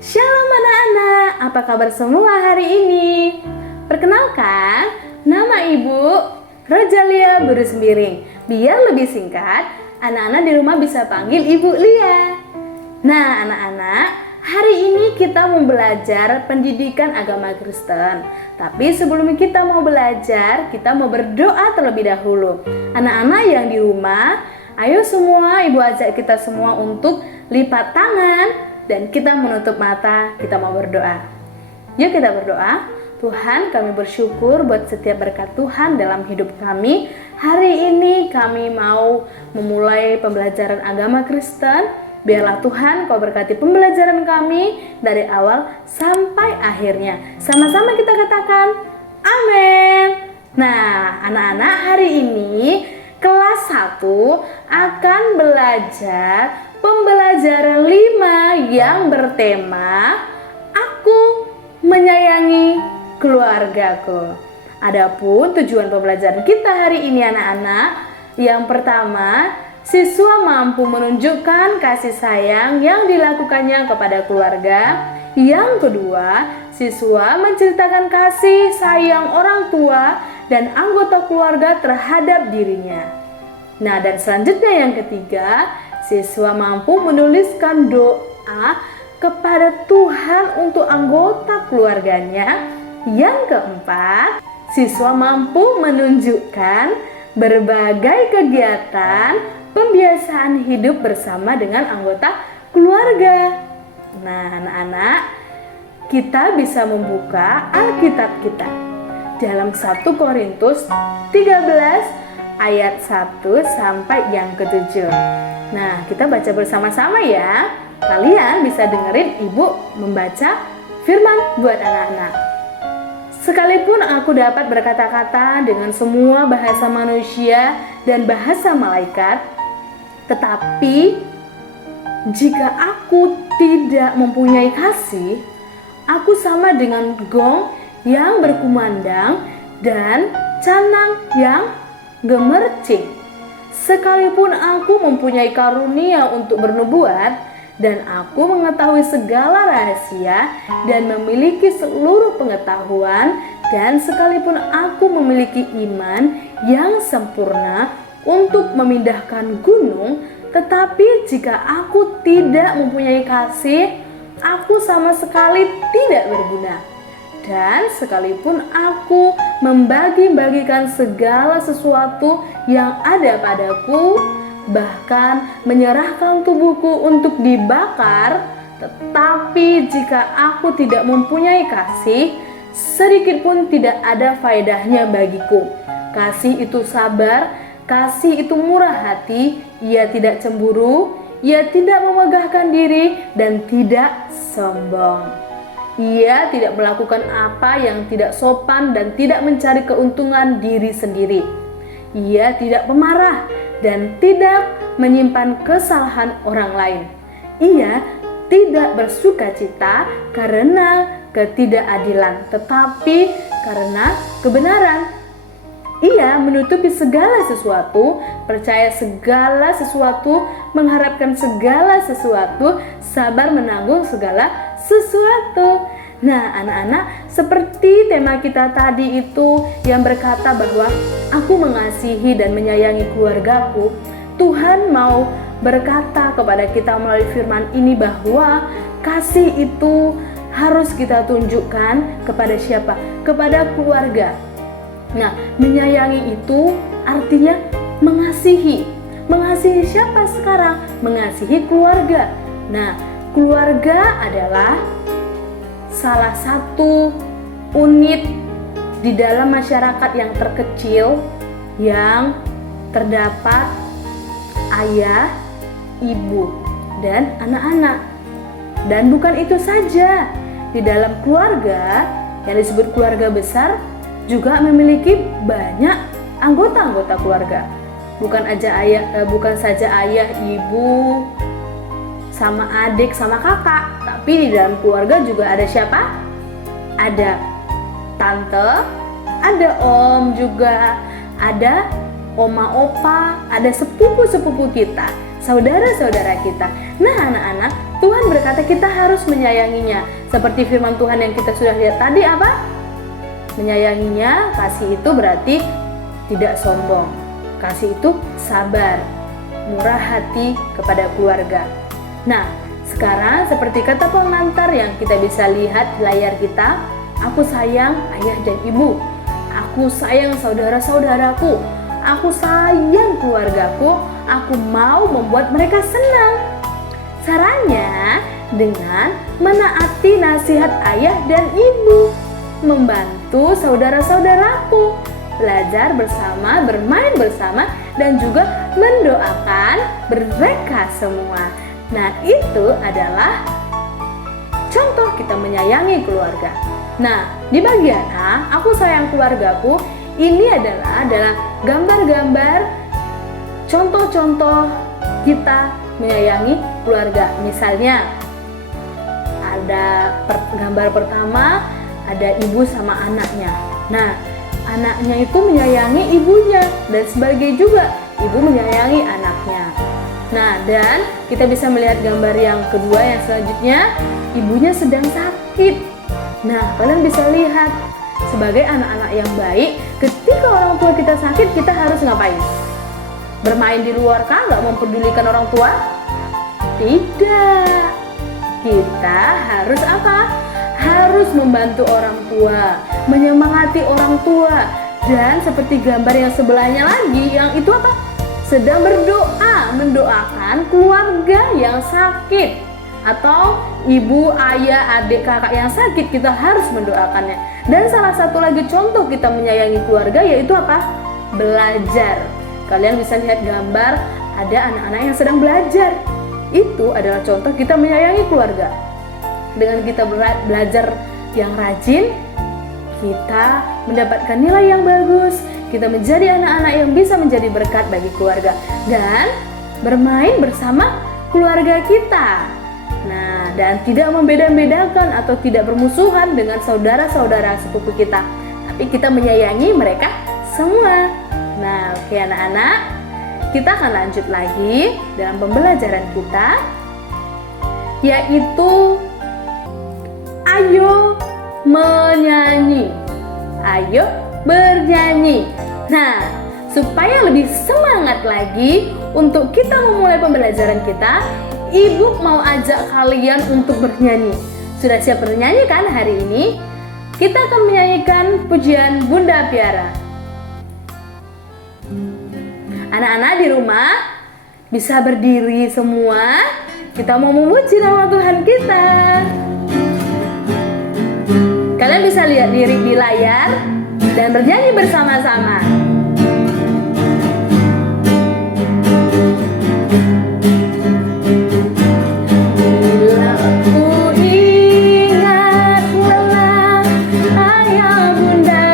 Shalom anak-anak, apa kabar semua hari ini? Perkenalkan, nama Ibu Rojalia Buru Sembiring. Biar lebih singkat, anak-anak di rumah bisa panggil Ibu Lia. Nah anak-anak, hari ini kita mau belajar pendidikan agama Kristen. Tapi sebelum kita mau belajar, kita mau berdoa terlebih dahulu. Anak-anak yang di rumah, ayo semua Ibu ajak kita semua untuk lipat tangan dan kita menutup mata, kita mau berdoa. Yuk kita berdoa. Tuhan, kami bersyukur buat setiap berkat Tuhan dalam hidup kami. Hari ini kami mau memulai pembelajaran agama Kristen. Biarlah Tuhan Kau berkati pembelajaran kami dari awal sampai akhirnya. Sama-sama kita katakan, amin. Nah, anak-anak, hari ini kelas 1 akan belajar pembelajaran 5 yang bertema Aku Menyayangi Keluargaku. Adapun tujuan pembelajaran kita hari ini anak-anak, yang pertama, siswa mampu menunjukkan kasih sayang yang dilakukannya kepada keluarga. Yang kedua, siswa menceritakan kasih sayang orang tua dan anggota keluarga terhadap dirinya. Nah, dan selanjutnya yang ketiga, siswa mampu menuliskan doa kepada Tuhan untuk anggota keluarganya. Yang keempat, siswa mampu menunjukkan berbagai kegiatan pembiasaan hidup bersama dengan anggota keluarga. Nah, anak-anak, kita bisa membuka Alkitab kita dalam 1 Korintus 13 ayat 1 sampai yang ke-7. Nah, kita baca bersama-sama ya. Kalian bisa dengerin Ibu membaca firman buat anak-anak. Sekalipun aku dapat berkata-kata dengan semua bahasa manusia dan bahasa malaikat, tetapi jika aku tidak mempunyai kasih, aku sama dengan gong yang berkumandang dan canang yang gemercik. Sekalipun aku mempunyai karunia untuk bernubuat dan aku mengetahui segala rahasia dan memiliki seluruh pengetahuan, dan sekalipun aku memiliki iman yang sempurna untuk memindahkan gunung, tetapi jika aku tidak mempunyai kasih, aku sama sekali tidak berguna. Dan sekalipun aku membagi-bagikan segala sesuatu yang ada padaku, bahkan menyerahkan tubuhku untuk dibakar, tetapi jika aku tidak mempunyai kasih, sedikit pun tidak ada faedahnya bagiku. Kasih itu sabar, kasih itu murah hati, ia tidak cemburu, ia tidak memegahkan diri, dan tidak sombong. Ia tidak melakukan apa yang tidak sopan dan tidak mencari keuntungan diri sendiri. Ia tidak pemarah dan tidak menyimpan kesalahan orang lain. Ia tidak bersukacita karena ketidakadilan, tetapi karena kebenaran. Ia menutupi segala sesuatu, percaya segala sesuatu, mengharapkan segala sesuatu, sabar menanggung segala sesuatu. Nah anak-anak, seperti tema kita tadi itu yang berkata bahwa aku mengasihi dan menyayangi keluargaku, Tuhan mau berkata kepada kita melalui firman ini bahwa kasih itu harus kita tunjukkan kepada siapa? Kepada keluarga. Nah, menyayangi itu artinya mengasihi. Mengasihi siapa sekarang? Mengasihi keluarga. Nah, keluarga adalah salah satu unit di dalam masyarakat yang terkecil yang terdapat ayah, ibu, dan anak-anak. Dan bukan itu saja, di dalam keluarga yang disebut keluarga besar juga memiliki banyak anggota-anggota keluarga. Bukan saja ayah, ibu, sama adik, sama kakak, tapi di dalam keluarga juga ada siapa? Ada tante, ada om juga, ada oma opa, ada sepupu-sepupu kita. saudara-saudara kita. Nah anak-anak, Tuhan berkata kita harus menyayanginya. Seperti firman Tuhan yang kita sudah lihat tadi apa? Menyayanginya, kasih itu berarti tidak sombong. Kasih itu sabar, murah hati kepada keluarga. Nah, sekarang seperti kata pengantar yang kita bisa lihat di layar kita, aku sayang ayah dan ibu, aku sayang saudara-saudaraku, aku sayang keluargaku, aku mau membuat mereka senang. Caranya dengan menaati nasihat ayah dan ibu, membantu saudara-saudaraku, belajar bersama, bermain bersama, dan juga mendoakan mereka semua. Nah, itu adalah contoh kita menyayangi keluarga. Nah, di bagian A, aku sayang keluargaku, ini adalah gambar-gambar contoh-contoh kita menyayangi keluarga. Misalnya, ada gambar pertama, ada ibu sama anaknya. Nah, anaknya itu menyayangi ibunya, dan sebagai juga ibu menyayangi anaknya. Nah, dan kita bisa melihat gambar yang kedua yang selanjutnya, ibunya sedang sakit. Nah, kalian bisa lihat, sebagai anak-anak yang baik, ketika orang tua kita sakit, kita harus ngapain? Bermain di luar kah? Nggak mempedulikan orang tua? Tidak. Kita harus apa? Harus membantu orang tua, menyemangati orang tua. Dan seperti gambar yang sebelahnya lagi, yang itu apa? Sedang berdoa, mendoakan keluarga yang sakit, atau ibu, ayah, adik, kakak yang sakit, kita harus mendoakannya. Dan salah satu lagi contoh kita menyayangi keluarga yaitu apa? Belajar. Kalian bisa lihat gambar, ada anak-anak yang sedang belajar. Itu adalah contoh kita menyayangi keluarga. Dengan kita belajar yang rajin, kita mendapatkan nilai yang bagus, kita menjadi anak-anak yang bisa menjadi berkat bagi keluarga, dan bermain bersama keluarga kita. Nah, dan tidak membeda-bedakan atau tidak bermusuhan dengan saudara-saudara sepupu kita, tapi kita menyayangi mereka semua. Nah, oke anak-anak, kita akan lanjut lagi dalam pembelajaran kita, yaitu ayo menyanyi. Ayo bernyanyi. Nah, supaya lebih semangat lagi untuk kita memulai pembelajaran kita, Ibu mau ajak kalian untuk bernyanyi. Sudah siap bernyanyi kan hari ini? Kita akan menyanyikan pujian Bunda Piara. Anak-anak di rumah bisa berdiri semua. Kita mau memuji nama Tuhan kita. Kalian bisa lihat lirik di layar dan bernyanyi bersama-sama. Bila aku ingat lelah, ayah bunda,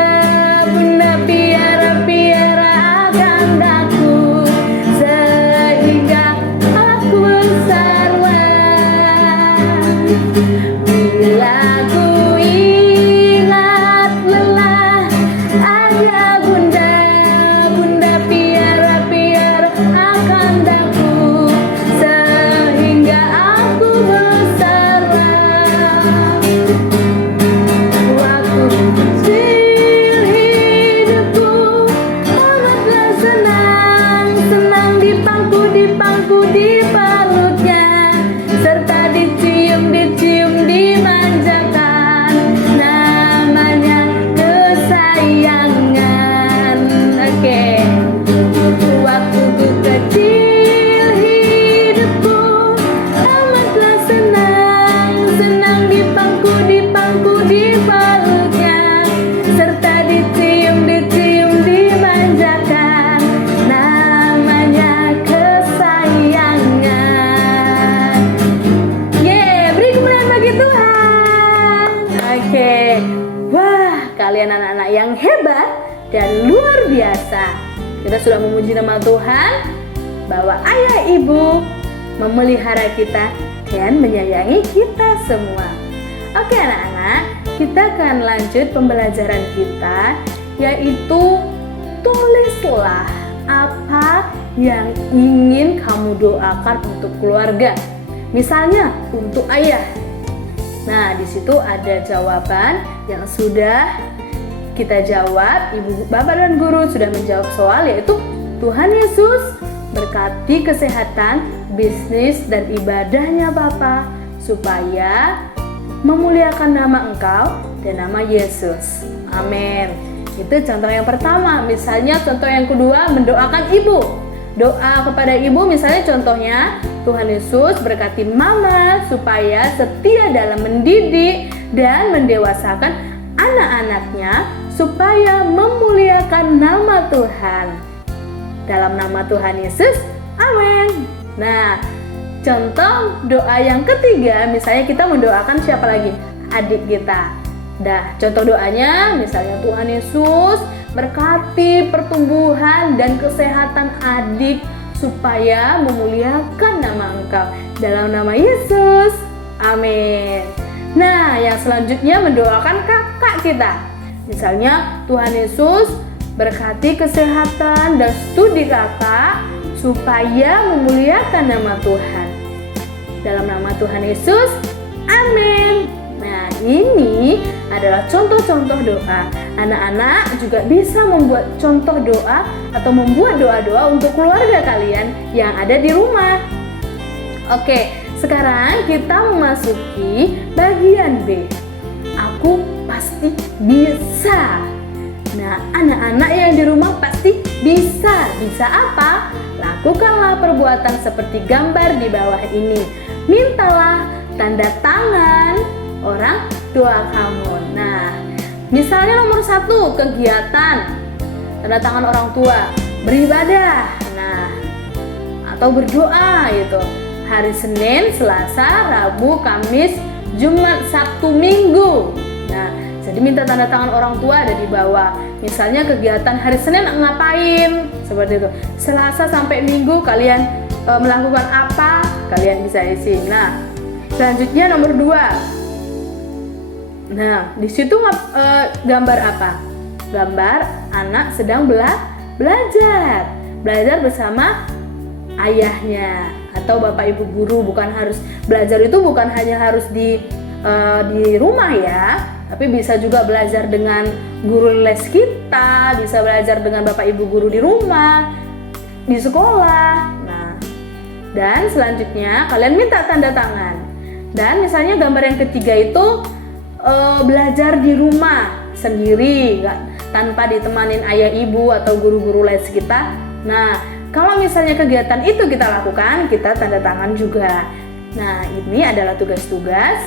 bunda piara-piara akan daku, sehingga aku sarwa. Bila aku kalian anak-anak yang hebat dan luar biasa. Kita sudah memuji nama Tuhan bahwa ayah ibu memelihara kita dan menyayangi kita semua. Oke anak-anak, kita akan lanjut pembelajaran kita, yaitu tulislah apa yang ingin kamu doakan untuk keluarga. Misalnya untuk ayah. Nah, di situ ada jawaban yang sudah kita jawab. Ibu, bapak, dan guru sudah menjawab soal, yaitu Tuhan Yesus berkati kesehatan, bisnis, dan ibadahnya Bapa supaya memuliakan nama Engkau dan nama Yesus. Amin. Itu contoh yang pertama. Misalnya contoh yang kedua, mendoakan ibu. Doa kepada ibu, misalnya contohnya, Tuhan Yesus berkati mama supaya setia dalam mendidik dan mendewasakan anak-anaknya supaya memuliakan nama Tuhan. Dalam nama Tuhan Yesus, amin. Nah, contoh doa yang ketiga, misalnya kita mendoakan siapa lagi? Adik kita. Nah, contoh doanya misalnya Tuhan Yesus berkati pertumbuhan dan kesehatan adik supaya memuliakan nama Engkau. Dalam nama Yesus, amin. Nah, yang selanjutnya mendoakan kakak kita. Misalnya Tuhan Yesus berkati kesehatan dan studi kakak supaya memuliakan nama Tuhan. Dalam nama Tuhan Yesus, amin. Nah, ini adalah contoh-contoh doa. Anak-anak juga bisa membuat contoh doa atau membuat doa-doa untuk keluarga kalian yang ada di rumah. Oke, sekarang kita memasuki bagian B. Aku pasti bisa. Nah, anak-anak yang di rumah pasti bisa. Bisa apa? Lakukanlah perbuatan seperti gambar di bawah ini. Mintalah tanda tangan orang tua kamu. Nah, misalnya nomor 1, kegiatan tanda tangan orang tua, beribadah, nah, atau berdoa itu. Hari Senin, Selasa, Rabu, Kamis, Jumat, Sabtu, Minggu. Nah, jadi minta tanda tangan orang tua ada di bawah. Misalnya kegiatan hari Senin ngapain, seperti itu. Selasa sampai Minggu kalian melakukan apa, kalian bisa isi. Nah, selanjutnya nomor 2. Nah, di situ gambar apa? Gambar anak sedang belajar bersama ayahnya atau bapak ibu guru. Bukan harus belajar itu bukan hanya harus di rumah ya, tapi bisa juga belajar dengan guru les kita, bisa belajar dengan bapak ibu guru di rumah, di sekolah. Nah, dan selanjutnya kalian minta tanda tangan. Dan misalnya gambar yang ketiga itu belajar di rumah sendiri, tanpa ditemanin ayah ibu atau guru-guru les kita. Nah, kalau misalnya kegiatan itu kita lakukan, kita tanda tangan juga. Nah, ini adalah tugas-tugas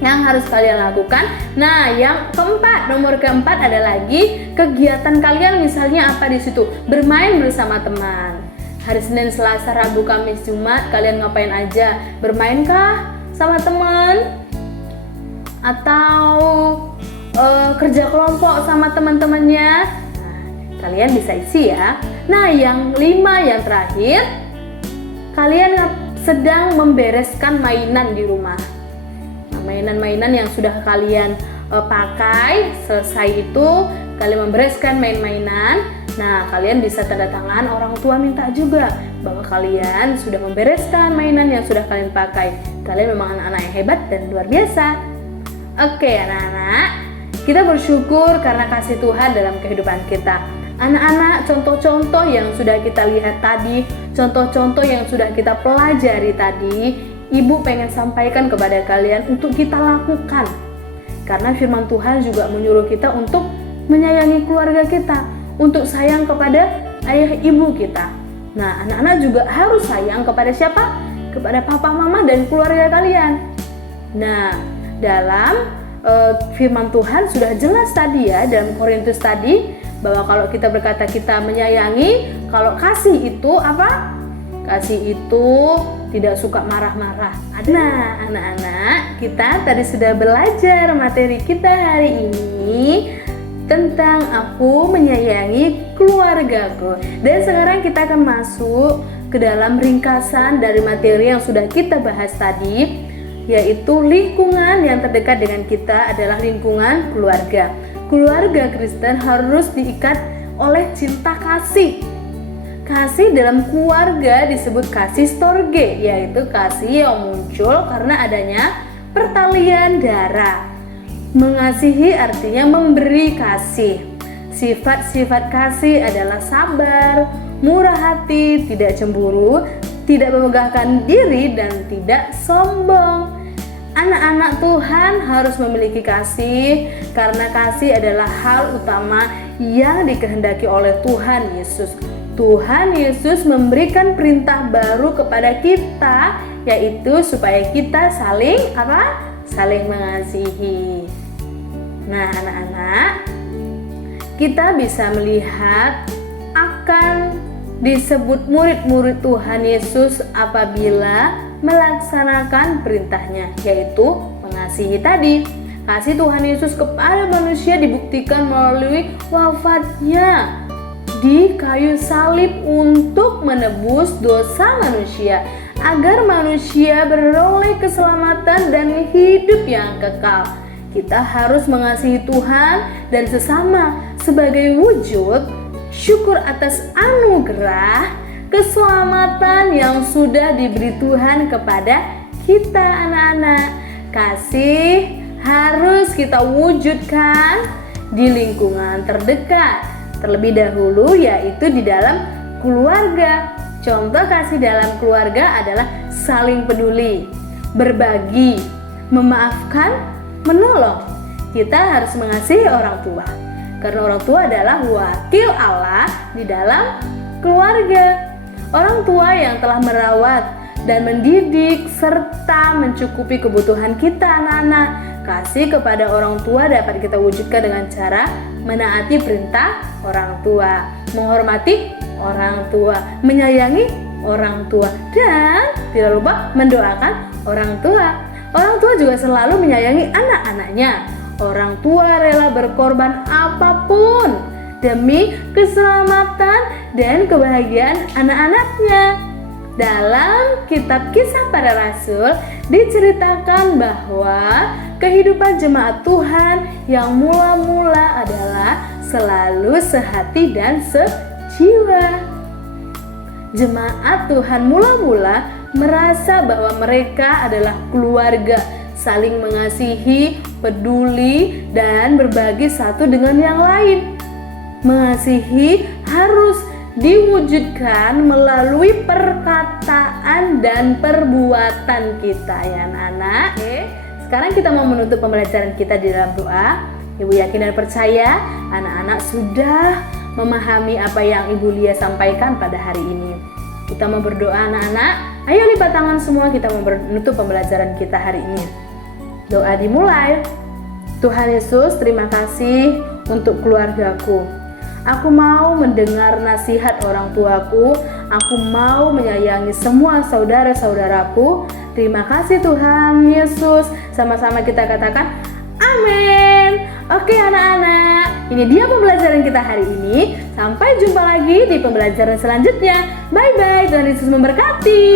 yang harus kalian lakukan. Nah, yang keempat, nomor keempat ada lagi kegiatan kalian, misalnya apa di situ? Bermain bersama teman. Hari Senin, Selasa, Rabu, Kamis, Jumat kalian ngapain aja? Bermainkah sama teman? Atau kerja kelompok sama teman-temannya? Nah, kalian bisa isi ya. Nah, yang 5, yang terakhir, kalian sedang membereskan mainan di rumah. Nah, mainan-mainan yang sudah kalian pakai, selesai itu kalian membereskan main-mainan. Nah, kalian bisa tanda tangan, orang tua minta juga bahwa kalian sudah membereskan mainan yang sudah kalian pakai. Kalian memang anak-anak yang hebat dan luar biasa. Oke anak-anak, kita bersyukur karena kasih Tuhan dalam kehidupan kita. Anak-anak, contoh-contoh yang sudah kita lihat tadi, contoh-contoh yang sudah kita pelajari tadi, Ibu pengen sampaikan kepada kalian untuk kita lakukan. Karena firman Tuhan juga menyuruh kita untuk menyayangi keluarga kita, untuk sayang kepada ayah ibu kita. Nah, anak-anak juga harus sayang kepada siapa? Kepada papa, mama, dan keluarga kalian. Nah, dalam firman Tuhan sudah jelas tadi ya, dalam Korintus tadi, bahwa kalau kita berkata kita menyayangi, kalau kasih itu apa? Kasih itu tidak suka marah-marah. Nah, anak-anak, kita tadi sudah belajar materi kita hari ini tentang aku menyayangi keluargaku. Dan sekarang kita akan masuk ke dalam ringkasan dari materi yang sudah kita bahas tadi, yaitu lingkungan yang terdekat dengan kita adalah lingkungan keluarga. Keluarga Kristen harus diikat oleh cinta kasih. Kasih dalam keluarga disebut kasih storge, yaitu kasih yang muncul karena adanya pertalian darah. Mengasihi artinya memberi kasih. Sifat-sifat kasih adalah sabar, murah hati, tidak cemburu, tidak memegahkan diri, dan tidak sombong. Anak-anak Tuhan harus memiliki kasih karena kasih adalah hal utama yang dikehendaki oleh Tuhan Yesus. Tuhan Yesus memberikan perintah baru kepada kita, yaitu supaya kita saling mengasihi. Nah, anak-anak, kita bisa melihat akan disebut murid-murid Tuhan Yesus apabila melaksanakan perintahnya, yaitu mengasihi tadi. Kasih Tuhan Yesus kepada manusia dibuktikan melalui wafatnya di kayu salib untuk menebus dosa manusia, agar manusia beroleh keselamatan dan hidup yang kekal. Kita harus mengasihi Tuhan dan sesama sebagai wujud syukur atas anugerah keselamatan yang sudah diberi Tuhan kepada kita, anak-anak. Kasih harus kita wujudkan di lingkungan terdekat, terlebih dahulu yaitu di dalam keluarga. Contoh kasih dalam keluarga adalah saling peduli, berbagi, memaafkan, menolong. Kita harus mengasihi orang tua, karena orang tua adalah wakil Allah di dalam keluarga. Orang tua yang telah merawat dan mendidik serta mencukupi kebutuhan kita, anak-anak. Kasih kepada orang tua dapat kita wujudkan dengan cara menaati perintah orang tua, menghormati orang tua, menyayangi orang tua, dan tidak lupa mendoakan orang tua. Orang tua juga selalu menyayangi anak-anaknya. Orang tua rela berkorban apapun demi keselamatan dan kebahagiaan anak-anaknya. Dalam kitab Kisah Para Rasul diceritakan bahwa kehidupan jemaat Tuhan yang mula-mula adalah selalu sehati dan sejiwa. Jemaat Tuhan mula-mula merasa bahwa mereka adalah keluarga, saling mengasihi, peduli, dan berbagi satu dengan yang lain. Mengasihi harus diwujudkan melalui perkataan dan perbuatan kita, ya anak-anak. Sekarang kita mau menutup pembelajaran kita di dalam doa. Ibu yakin dan percaya anak-anak sudah memahami apa yang Ibu Lia sampaikan pada hari ini. Kita mau berdoa, anak-anak. Ayo lipat tangan semua, kita mau menutup pembelajaran kita hari ini. Doa dimulai. Tuhan Yesus, terima kasih untuk keluargaku. Aku mau mendengar nasihat orang tuaku. Aku mau menyayangi semua saudara-saudaraku. Terima kasih Tuhan Yesus. Sama-sama kita katakan amin. Oke anak-anak, ini dia pembelajaran kita hari ini. Sampai jumpa lagi di pembelajaran selanjutnya. Bye-bye, Tuhan Yesus memberkati.